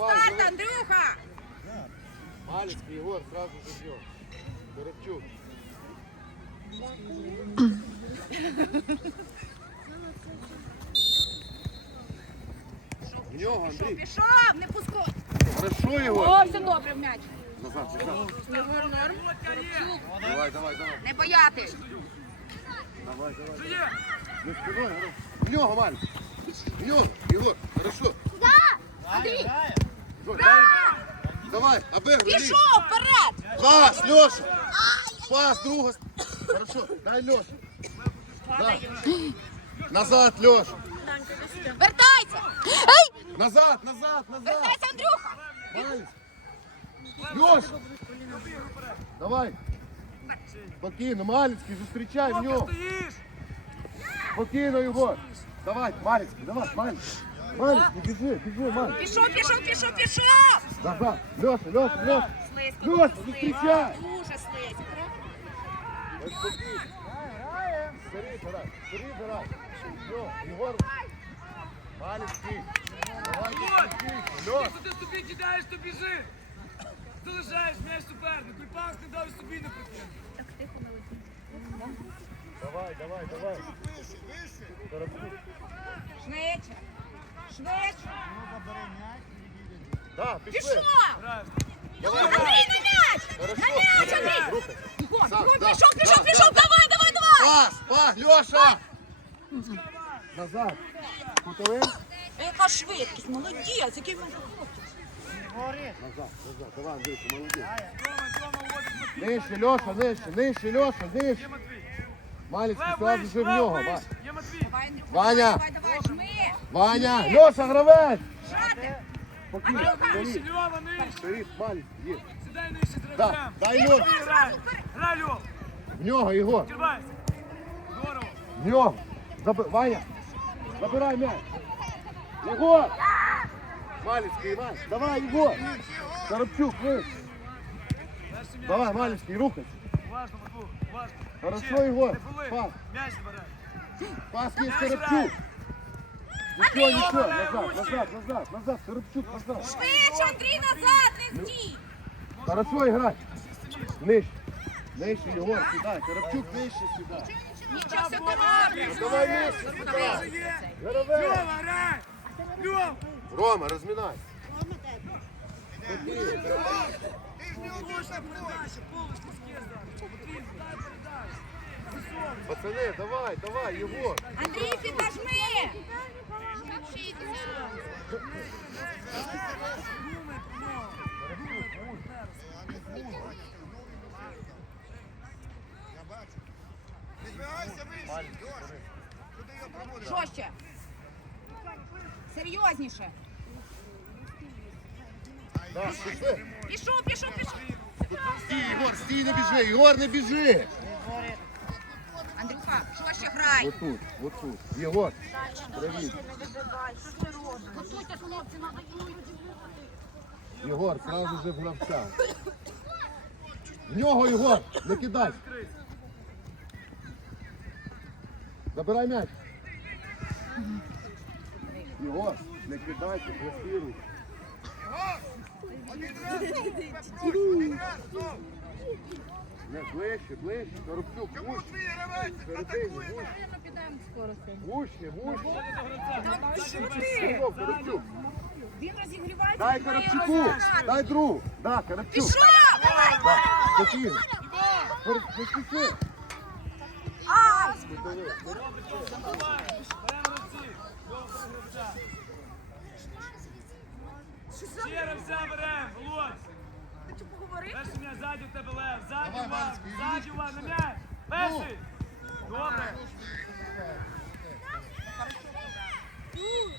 Давай. Андрюха! Малецкий, Егор, сразу же бьет. Коробчук. В нього, Андрій. Пішов, не пуско. Хорошо, Егор. О, все добре м'яч. Назад, назад. Єгор норм. Давай, давай, давай. Не боятись. Давай, давай. Не спиной, Егор. В нього, Маль. В нього, Егор. Хорошо. Андрій, Егор, дай ему. Давай, оберг, пішов вперед. Пас, Леша. Пас, друга. Хорошо, дай Леша. Да. Назад, Леша. Вертайся. Ей, Назад, назад, назад. вертайся, Андрюха. Малец. Леша. Давай. Спокійно, Малецький, зустрічай в нього. Спокійно, Єгор. Давай, Малецький, давай, Малецький. Малецький, біжи, біжи, Малецький. Пішов, пішов, пішов, пішов. Назад. Леша, Леша, Леша. Слизько, Льош, дуже зустрічай. слизько. Дуже слизько. Бери, Тарас, бери, Тарас. Все, Єгор. Малецький. Давай, спокійно. Леша. Якщо ти собі кидаєш, то біжи. Залишаєш м'яч супернику і пас не дав і собі не потрібно. Давай, давай, давай. Коробчук. Швидше. Швидше. Да, пішли. Пішов. Давай, Андрій, на м'яч. На м'яч, Андрій. Рухай. Ігор, Сам, Ігор, да, пішов, пішов, да, пішов. Давай, давай, давай. Пас, пас, Леша! Назад. Кутовий? Яка швидкість, молодець, який він Назад, назад. Давай, Андрюха, молодець. Нижче, Леша, нижче, нижче, Леша, нижче. Малецький сразу же в нього. Ва-. Давай, Ваня. Давай, давай, жми. Ваня, Леша, гравець! Шати. Спокійно, Нижче, стоїть, Льова, нижче. стоїть, Малецький, є. Сідай нижче з Да, гравцем. дай Леша. Грай, грай, Льов. В нього, Єгор, Кірвайся. Здорово. в нього. Заби... Ваня, забирай м'яч. Єгор! Малецький, Іван, давай, Єгор! Коробчук, ви. Перший м'яч. Давай, Малецький, рухайся. Уважно, Матву, уважно. Хорошо, Ще, Єгор. Не були. Пас. М'яч забирай. Пас есть Мяч Коробчук. грай. Ничего, ничего. Назад, назад, назад, назад. Коробчук, назад. Швидше, Андрій, назад, не стій. Хорошо играть. Нижче. Нижче, Егор, сюда. Коробчук нижче сюда. Нічого, все добре. Давай нижче сюда. Вже є. Льова, грай. Льов. Рома, разминай. Точна передача, полочку скидав. Матвій, дай передачу. Пацаны, давай, давай, Егор. Андрій, піднажми. Думай про нього. Думай про партнера. Жорстче. Серйозніше. Да, пішли. Пішов, пішов, пішов. Стій, Егор, стій, не біжи. Егор, не біжи. Жорстче грай. Вот тут, вот тут. Егор, привіт. Готуйте, хлопці, надо Єгор, сразу же в гравця. В нього, Єгор, не кидай. Забирай м'яч. Єгор, не кидайся, пресируй. Не, ближче, ближче, Коробчук, гуще. Середині, гуще. Гуще, гуще. Пішов, Коробчук. Він розігрівається. Дай Коробчуку, дай другу. Да, Коробчук. Пішов! Да, спокійно. Пер- Не спіши. Ай! Беремо руці. Льова, бери гравця. Ще гравця беремо, Володь. Перший м'яч ззаді в тебе лев. Ззаді Давай. Ванський, Ззаді увага, на м'яч. Перший. Добре.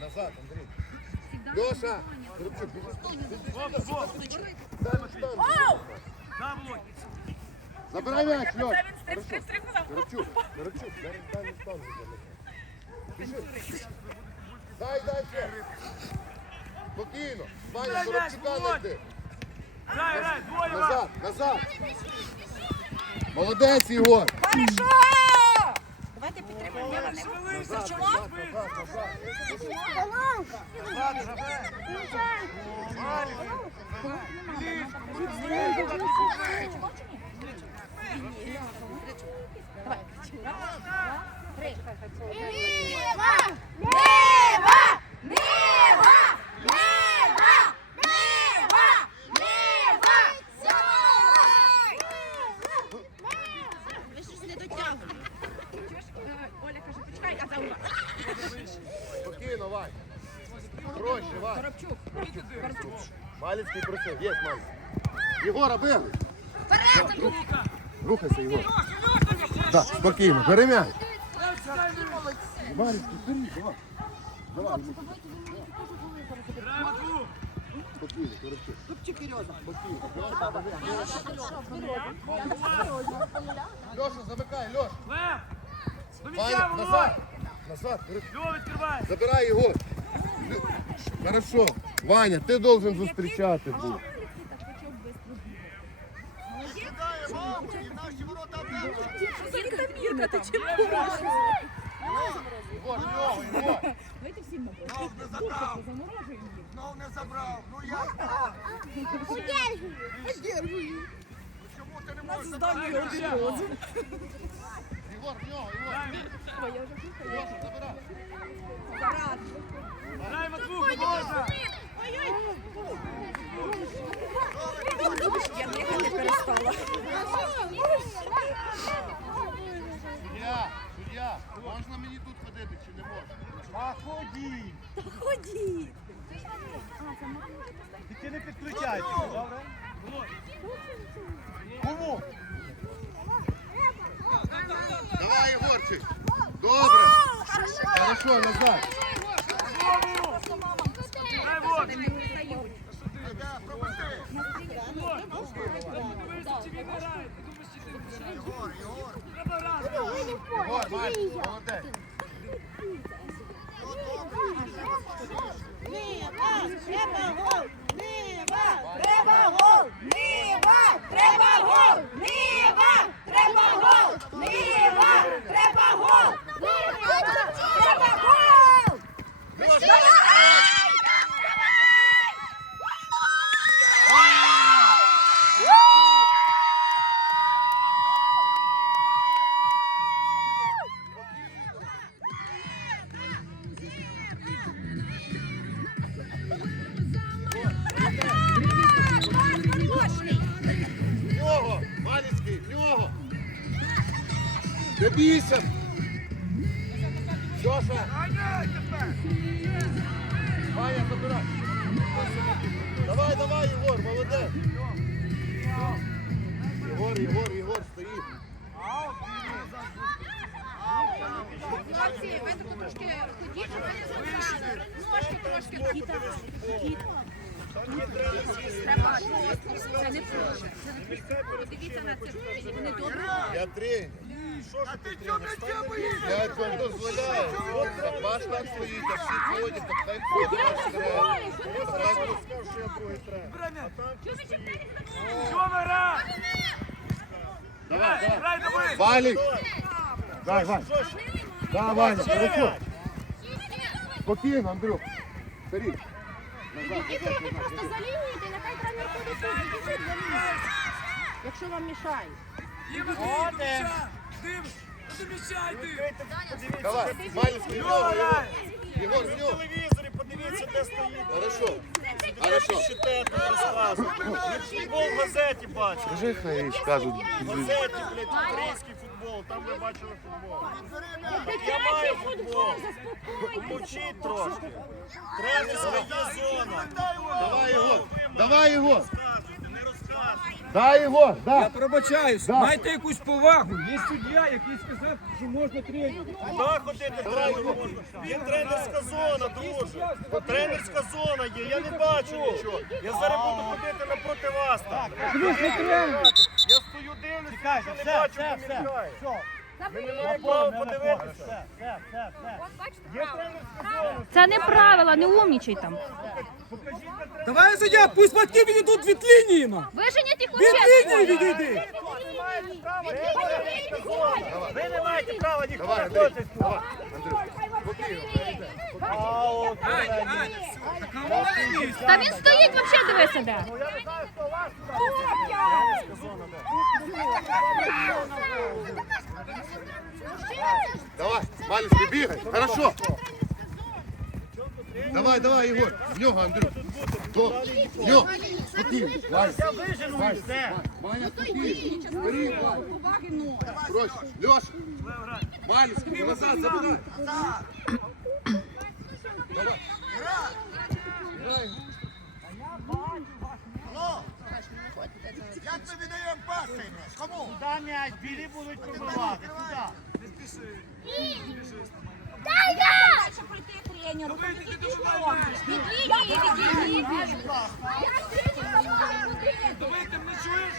Назад, Андрій. Леша. Біжи. Вов, Вов. Дай на штангу. На, Володь. Забирай м'яч, Леш. Це він стриб, стриб, стриб, Коробчук, дай дай на штангу. Біжи. Дай, дай ще. Спокійно. Ваня, Дай м'яч, Коробчука Володь. йди. Грай, грай, двоє вам. Назад, назад. Молодець, Ігор. Хорошо! Давайте підтримаємо. Єва, не Шевелися, Назад, швидше. назад, назад, Нева! Нева! Нева! Нева! Нева! Нева! Ви щось не дотягуєте. Чуєш, е, Оля каже, почекай, а там Спокійно, Вань. Проще, Вань. Коробчук. Коробчук. Малицький просив, є Малицький. Єгора, бігай. Лука. Рухайся, Єгор. Так, спокійно, бери м'яч. Малицький, бери, давай. Давай, спокійно, Коробчук. Спокійно, Льоша, замикай, Льоша. Лев. Назад. Назад. Відкривай. Забирай його. Хорошо. Ваня, ти должен зустрічати був. Вітамінка, ти чим. Давайте всім набрати. Куртку заморожуємо. Знов не забрав. Ну як? Чому ти не можеш забрати? Ігор, в нього, Ігор. Льоша, забирай. Грай, Матву, Володя. Я дихати перестала. Суддя, суддя, можна мені тут ходити чи не можна? Ходіть. Ходіть. Тільки не підключайтеся, добре? Кому? Давай, Ігорчик. Добре. Хорошо, назад. Грай, Володь. Пропусти. Дивися, чи він грає. Ти думаєш, чи ти граєш? Треба гол! Ігор, Треба гол! Нева! Треба гол! Нева! Треба гол! Нева! Треба гол! Єгор. Єгор, Єгор, Єгор, стоїть. Хлопці, ви тут трошки ходіть, щоб ви забрали. Ножки трошки. Треба Це не проще. Це не проще. Подивіться на це. Вони добре. Я тренер. А ти чого не боїшся? Я вам дозволяю. От Ваш так стоїть, а всі ходять, так хай ходять. Я зразу скажу, що я другий м'яч. Льова, грай. Давай, давай. Валік! Дай, Вань. Да, Ваня, хорошо. Спокійно, Андрюх. Вперед. Назад, Якщо назад, ви назад. просто залінюєте, нехай тренер ходить тут. Якщо вам мішає. Є До м'яча йди. Давай, нього, Єгор. грай. Єгор, в нього. телевізорі подивіться, де стоїть. Хорошо. Хорошо. Футбол в газеті бачили. Скажи, хай скажуть. В газеті, блядь, український футбол. Там ви бачили футбол. Я маю футбол. Помовчіть трошки. Тренерська є зона. Давай його. Давай його. Дай його. Я Да. пробачаюсь, Да. майте якусь повагу. Є суддя, який сказав, що можна тренувати. Куди ходити тренеру можна? Він тренерська зона, друже. Тренерська зона є, я не бачу нічого. Я зараз буду ходити напроти вас. Так. Я стою дивлюся, що не бачу, не мішаю. Не права подивитися. От бачите, правила. Це не правила, не умнічай там. На. Давай, суддя, пусть батьки відійдуть від лінії, ма. Виженіть їх Від лінії відійди. Ви не маєте права знаходитись тут. Аут, Та він стоїть взагалі, диви себе. Ну я не знаю, хто вас туди. Давай, Малинский, бегай. Хорошо. Давай, давай, Егор. В нього, Андрюх. До. В нього. Спокійно. Ваня. Я вижену і все. Ваня, спокійно. Бери, Ваня. Проще. Леша. Малинский, назад, забирай. Давай. Грай. Як ми віддаємо паси? Кому? Куди м'яч? Білі будуть пробивати. Куди? Дальше прийти тренеру. Від лінії, від лінії. Давай, ти мене чуєш?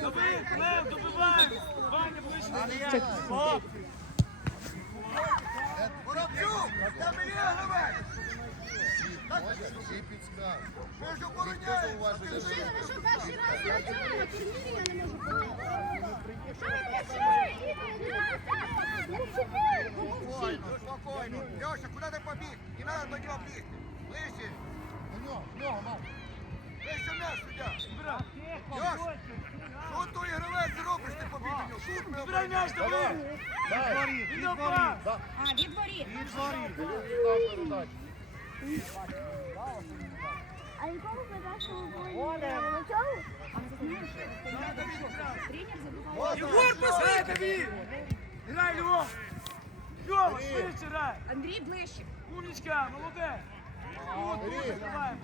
Давид, Лев, добивай! Ваня, ближче. Воробчук, тебе є гравець? Всі підсказки. Ми ж обороняємо. Спокойно, спокойно. Леша, куди ти побіг? Не треба до нього бігти. Ближче. В нього, в нього, Маль. Ближче м'яч, суддя. Леша, що той гравець робиш? Ти побіг до нього. Тут ми Збирай м'яч, Давид! Дай. Він опа! А, від воріт. Віддав передачу. А якому передачу Єгор, пусти тобі! Грай, Львов! Льова, швидше грай! Андрій ближче. Умничка, молодець! От, давай!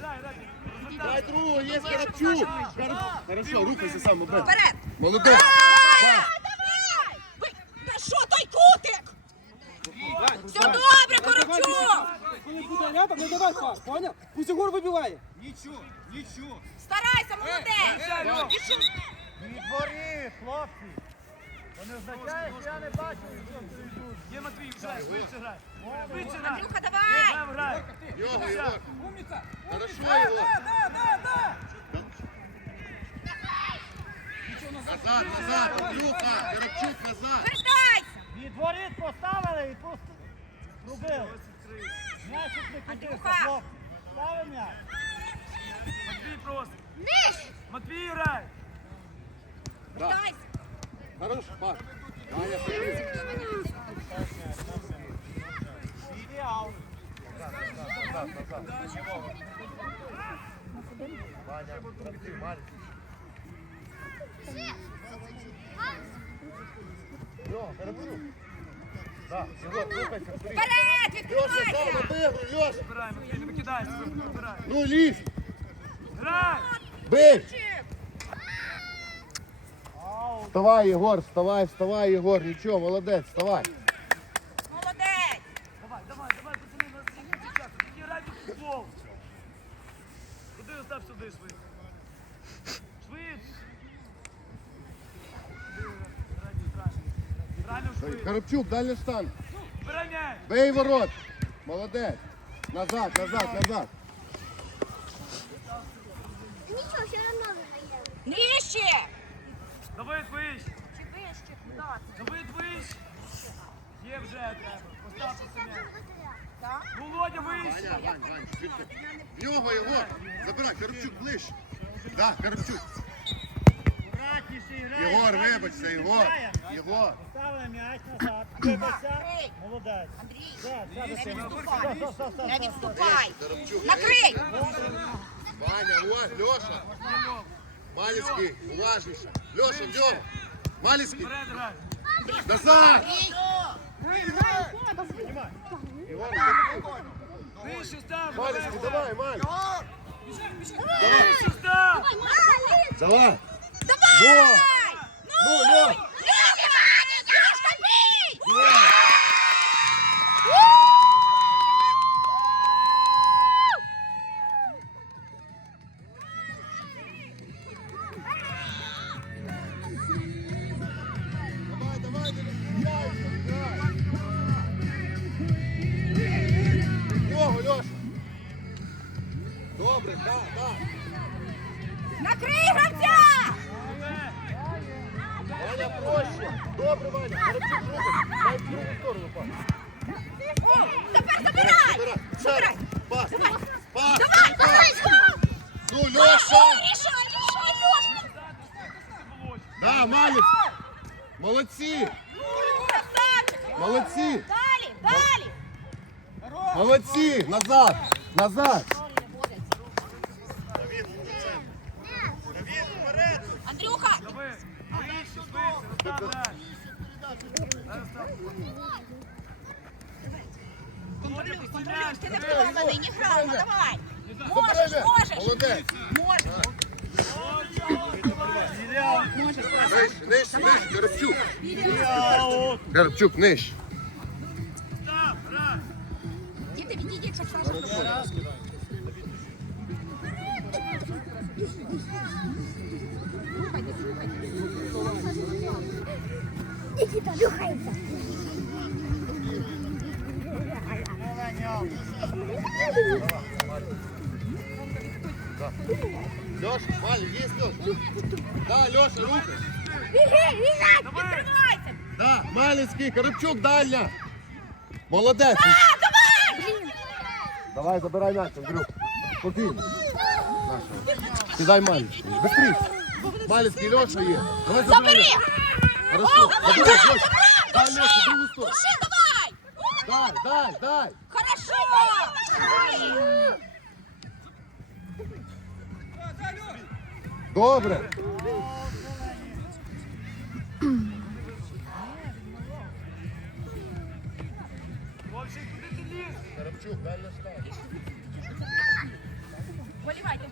Грай, грай! Дай другу, є Карапчук. Хорошо, рухайся сам, обрати. Вперед. Молодець. Давай! Ви- Та що той кутик? Все добре, Коробчук! Рядом, не давай пас, поняв? Пусть Егор вибиває. Старайся, молодець! Все, Льов! Відвори, хлопці. Означає, що я не бачу, що ти йдуть. Є Матвій, вже, швидше грай! Швидше грай! Андрюха, давай! Грай! Його, Єгор. Умніця! Хорошо, Да, Єгор. да, да, да! Назад, назад, Андрюха. Карапчук, назад. Вертайся! Відворіт поставили і просто рубили. Андрюха. Стави м'яч. Матвій просто! Ниж! Матвій грай! Да. Вертайся! Хорош, назад, назад. Ваня, працюй, маленький. Йо, Карапчук. Да, Єгор, рухайся, вперед. Відкривайся! Збирай, не викидайся, вибирай! Ну, лізь. Грай! Бий. Вставай, Егор, вставай, вставай, Егор. Нічого, молодець, вставай. Молодець! Давай, давай, давай, пацани, у нас є часу, тоді грайте в футбол! Куди Остап сюди швидше? Швидше! Грайте страшно. Реально Карапчук, дальня штанг. Збирай м'яч! Бей ворот. Молодець. Назад, назад, назад. Нічого, все одно виграємо. Нижче! Давид вище! Чи вище? Куди? Давид вище! Є вже треба. Володя! Ваня, Вань, Вань. В нього, Єгор. Забирай, Карапчук ближче. Да, Карапчук. Акуратніше грай. Єгор, вибачся, Єгор. Єгор. Поставили м'яч назад. Вибачся. Накрий! Молодець. Андрій, Да, да, не да. відступай! Стоп, стоп, стоп, Не стоп, стоп. відступай! Карапчук. Накрий! Ваня, уваж, Леша. Малицький, уважніше. Леша, в нього. Малицький. Вперед грай! Назад. Вище став! Малицький, давай, Маль. Вище став! Давай. Давай! Ну, ну, ну. Добре, так, так. Накрий! Ваня проще. Добре, Ваня. Горобчук робить. Дай в другу сторону, пас. О, тепер забирай! Забирай. Пас. Давай! Пас. Давай, давай! Ну, Льоша. Рішай, рішай, Льоша! Да, Малець. Молодці. Молодці. Далі, далі! Молодці. Назад. Назад. Давід, Давід, вперед! Андрюха! Давай. Вище, контролюй, Контролюєш, ти не втомлений, давай! Можеш, можеш! Молодець. Можеш! Горобчук. Горобчук. Леша, Валя, есть Леша? Да, Леша, руки. Відкривайся! Да, Малинський, Коробчук, дальня. Молодець. Давай, Давай, забирай м'яч, Андрюк. Спокійно. Кидай Малинський. Быстрей. Малинський, Леша є. Давай забирай. Забери! Хорошо. Забирай, Забирай, Леша. Дай Леша, в другу сторону. Души, давай! Дай, дай, дай. Хорошо! Добре. Вовчик, куди ти ліз? Коробчук, дальня став. Поливайте, поливайте,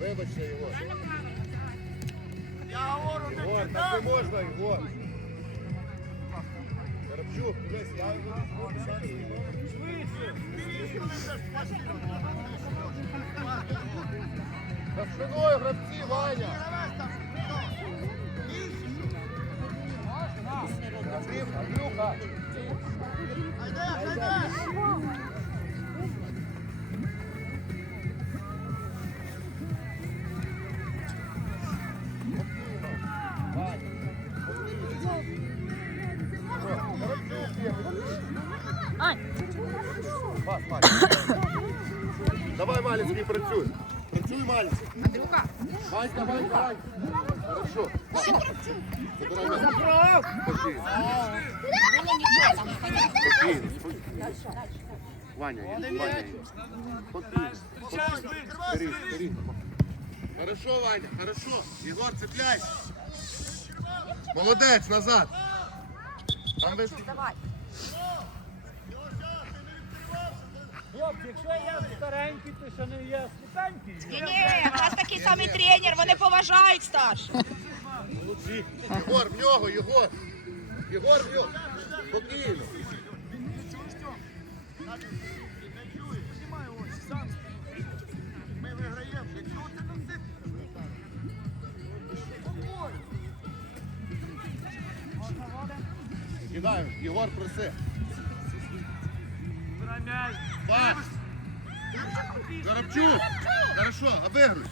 Вибачся, Єгор. Я говорю, не Єгор, так не можна, Єгор. Коробчук, дивись, я його сам знімав. За спиною гравці, Ваня. Андрій, Андрюха. Пас. Давай, Малінський, працюй. Працюй, Малінський. Андрюха! Ванька, Ванька, Ванька. Хорошо. Ваня, Ваня. Хорошо, Ваня, хорошо. Егор, цепляйся. Молодець, назад. Там весь... Давай. Хлопці, якщо я старенький, то що не є сліпенький. Ні-ні, у нас такий самий тренер, вони поважають старших. Молодці. Єгор, в нього, Єгор. Єгор, в нього. Спокійно. Ми виграємо. Якщо ти не сидиш, Кидаю, Єгор, проси. Пас. Горобчук. Хорошо, обыгрывай.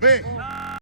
Бей.